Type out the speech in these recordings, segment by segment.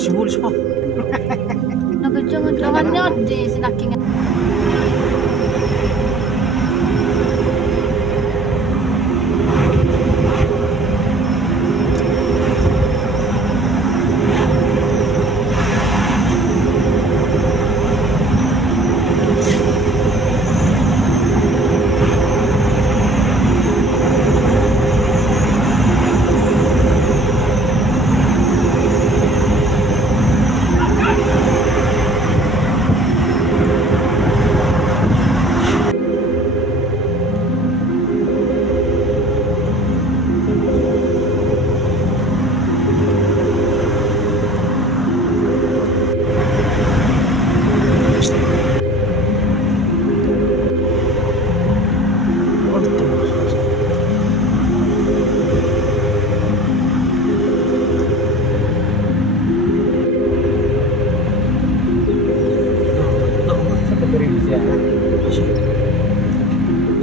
Simulis pa. Nagudyangan di sinaking.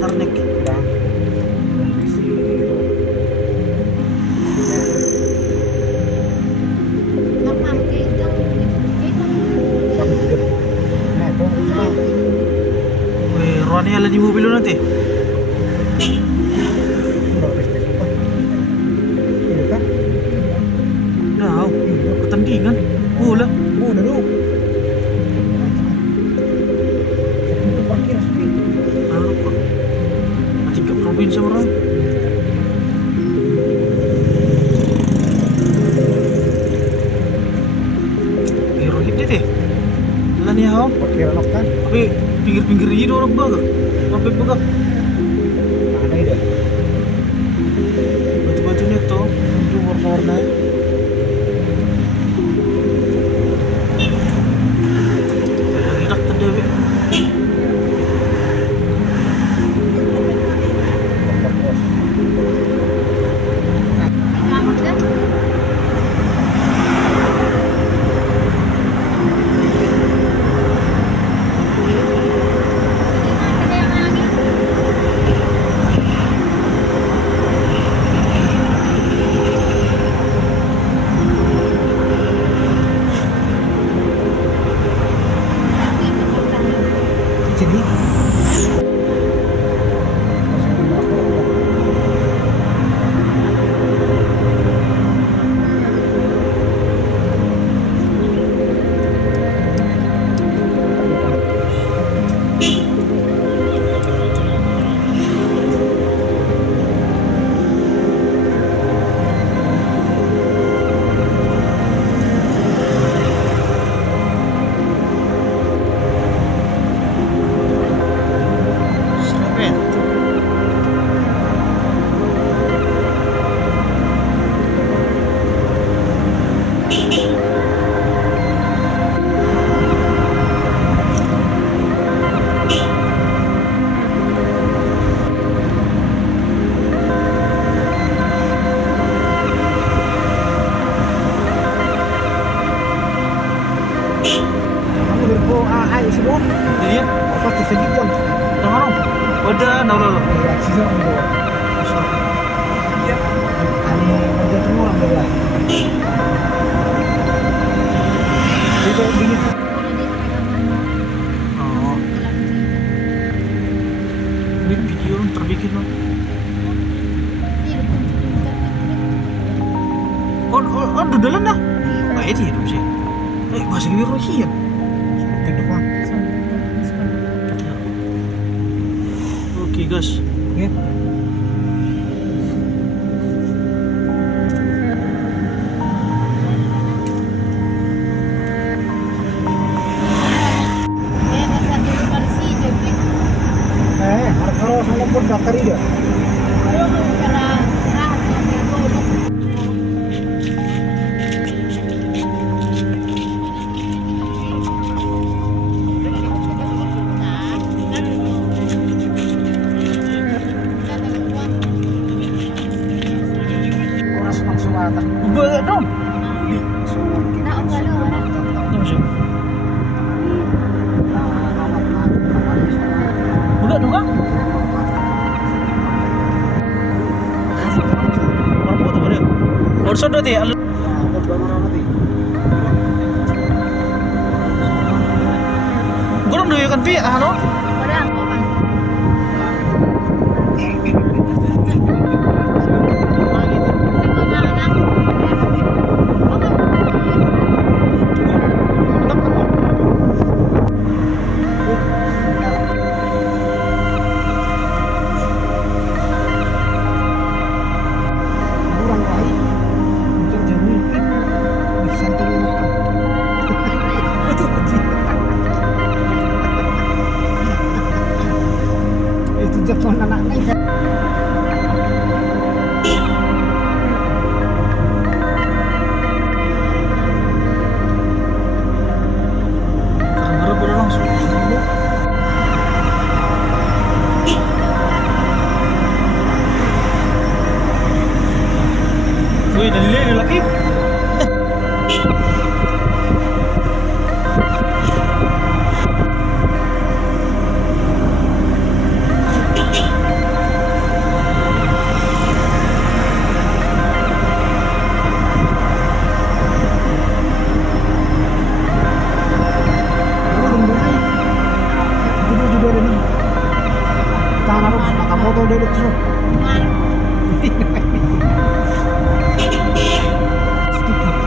Sarnek. Ruannya ada di mobil lu nanti. Nah, pertandingan bola. Udah lu. Tiga provinsi orang. Hero hit deh. Lah nih hao. Parkir kan? Tapi pinggir-pinggir ini orang baga. Sampai baga. Mana itu? Batu-batunya tuh, itu warna-warna. Lagi dak tadi. Sini. Semua Jadi ya, apa tersegitu? orang udah, nah. Ya, sisa untuk ani ada semua lah. Itu begini. Oh, ini video terbikin loh. Oh, dudalan dah. Nah, ini hidup sih. Bahasa biru sih ya. Ke depan. Oke, guys. Oke. Kalau sama pun daftar dia. Urso do ti. Nah, buat orang nanti. Gurang do kan pi ano? Wala ako kan. Siguro na na. Kurang baik. Untuk jamu itu bisa terluka. Betul betul. Itu Jepang anaknya. Baru baru langsung. Wih, dari lagi. Kurang baik. Judul ini. Tangan apa foto dari itu. Ano? Stupid.